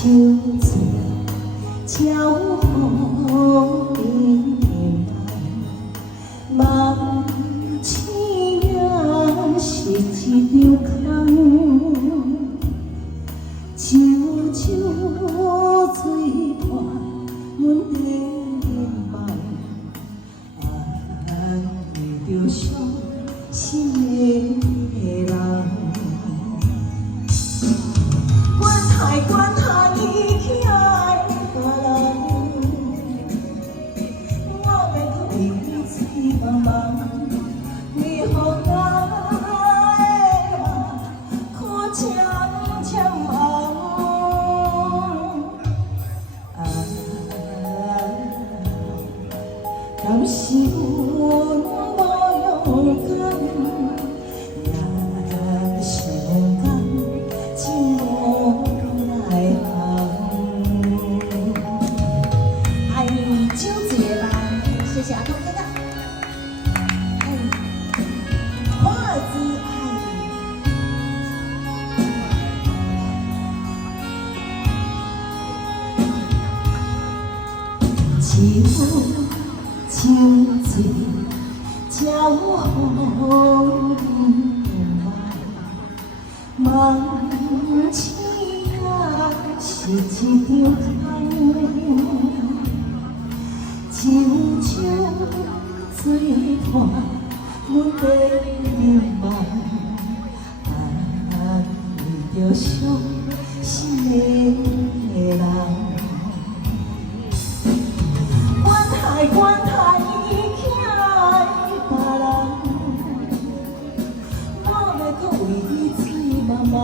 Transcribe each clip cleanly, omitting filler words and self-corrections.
秋水照风云来，梦醒也是一场空，秋秋水伴阮的梦，遇着伤心的人。 管他伊去爱别人，我要搁为伊醉茫茫，为何我的梦可渐渐红？敢是阮无勇敢，也是阮甘情无。 谢谢阿东哥哥，爱华尔兹爱你，秋秋水照风来，梦醒也是一场空。 秋秋水伴阮的梦，遇着伤心的人。管他伊去爱别人，我要搁为伊醉茫茫，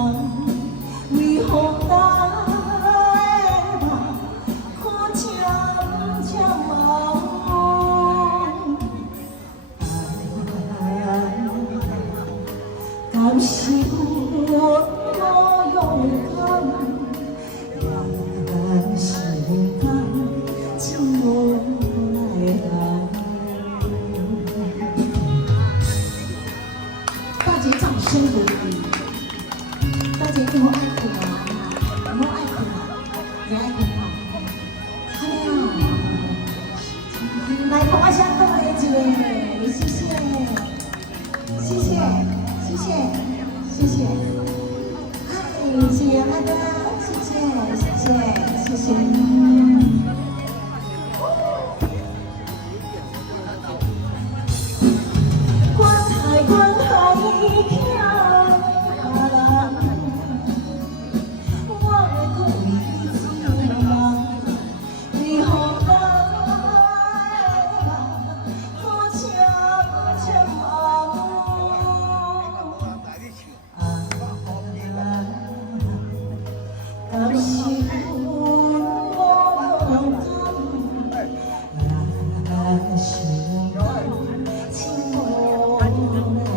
为何咱的梦可渐渐红？ 敢是我无勇敢，也是甘情无奈人。大姐掌声鼓励，大姐你好爱哭啊，你好爱哭啊，你爱哭啊？好呀，来帮我先等一姐，谢谢，谢谢。 谢谢，谢谢，哎，谢谢大哥，谢谢，谢谢。管他伊去爱别人，我要搁为伊醉茫，为何咱的梦可渐渐红？ 敢是阮无勇敢，也是甘情无奈。